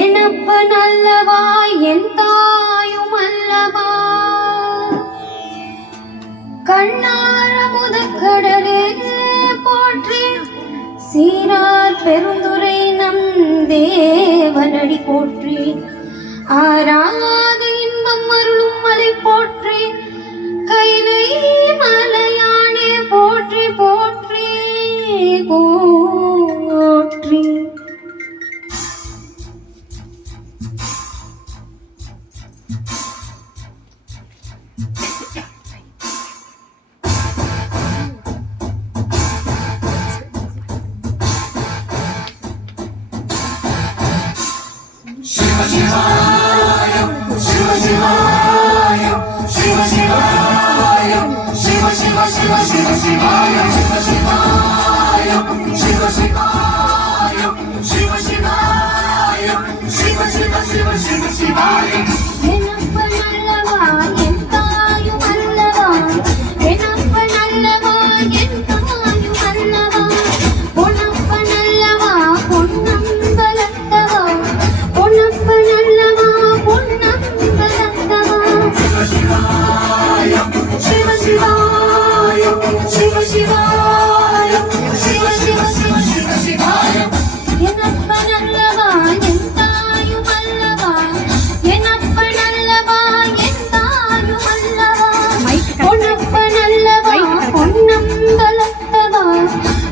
எனப்பனல்லவா என் தாயும் அல்லவா கண்ணார முதக்கடலே போற்றி சீரார் பெருந்துரை நம் தேவனடி போற்றி ஆராத இன்பம் அருளும் மலை போற்றி கைலை மலையானே போற்றி போற்றி போற்றி Shiva Shivaya, Shiva Shivaya, Shiva Shivaya, Shiva Shiva Shiva Shiva Shivaya, Shiva Shivaya, Shiva Shivaya, Shiva Shivaya, Shiva Shiva Shiva Shiva Shivaya. எனப்பனல்லவா என் தாயும் அல்லவா எனப்பனல்லவா என் தாயும் அல்லவா பொன்னப்பனல்லவா பொன்னம்பலத்தவா பொன்னப்பனல்லவா பொன்னம்பலத்தவா Shiva Shivaya, Shiva Shivaya, Shiva Shivaya, Shiva Shiva Shiva Shiva Shivaya. எனப்பனல்லவா என் தாயும் அல்லவா எனப்பனல்லவா என் தாயும் அல்லவா பொன்னப்பனல்லவா பொன்னம்பலத்தவா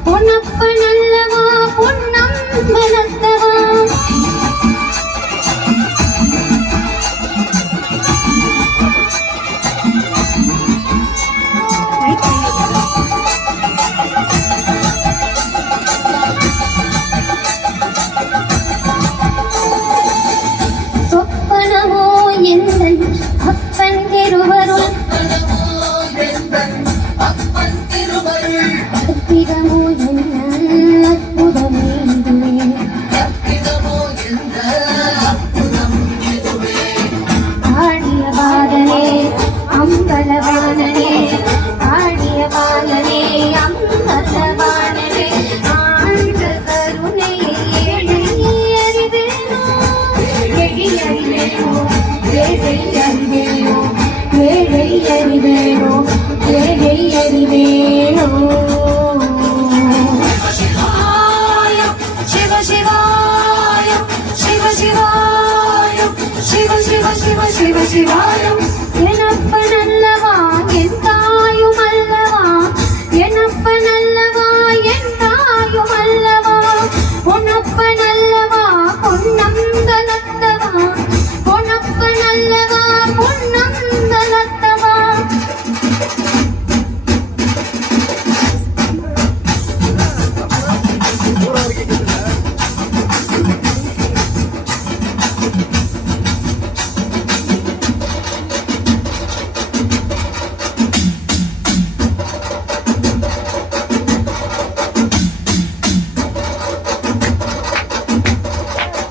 பொன்னப்பனல்லவா பொன்னம்பலத்தவா சொப்பனமோ எந்தன் அப்பன் திருவருள் அற்புதமோ என்ன அற்புதமே இதுவே ஆடிய பாதனே அம்பலவானனே ஆடிய பாதனே அம்பலவானனே ஆழ்ந்த கருணை ஏழை அறிவேனோ எழி அறிவேனோ ஏழை அறிவேனோ ஏழை அறிவேனோ ஏழை அறிவேனோ Shiva Shivaya, Shiva Shivaya, Shiva Shiva Shiva Shiva Shivaya. எனப்பனல்லவா என் தாயும் அல்லவா எனப்பனல்லவா என் தாயும் அல்லவா பொன்னப்பனல்லவா பொன்னம்பலத்தவா பொன்னப்பனல்லவா பொன்னம்பலத்தவா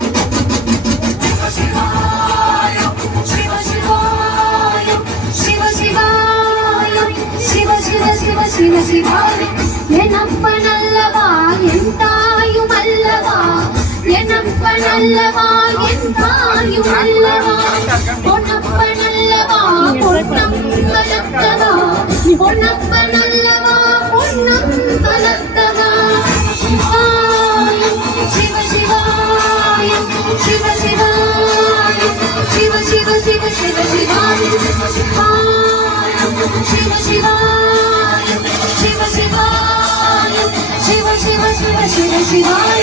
Shiva Shivaya, Shiva Shivaya, Shiva Shiva Shiva Shiva Shivaya. எனப்பனல்லவா என் தாயும் அல்லவா எனப்பனல்லவா என் தாயும் அல்லவா பொன்னப்பனல்லவா பொன்னம்பலத்தவா பொன்னப்பனல்லவா பொன்னம்பலத்தவா Shiva Shivaya, Shiva Shivaya, Shiva Shiva Shiva Shiva Shivaya. Shiva Shivaya, Shiva Shivaya, Shiva Shiva Shiva Shiva Shivaya.